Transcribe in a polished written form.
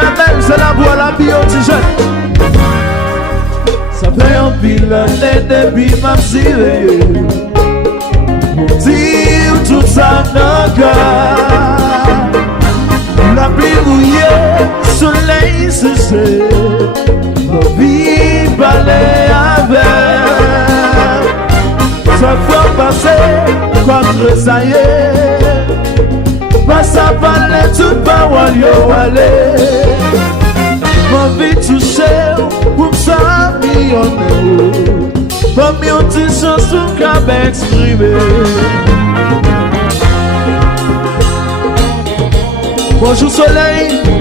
Chanèl, c'est la voix, la vie, petit jeune. Ça fait un pile l'année depuis ma sirée. Dire tout ça dans le cœur. La pluie mouillée, soleil séché. Ma vie balai avec. Ça faut passer, contre ça y est. Passe à parler, tout pas où yo aller. Ma vie touchée, pour ça millionnaire. Pas mieux de chansons qu'à m'exprimer. Bonjour soleil.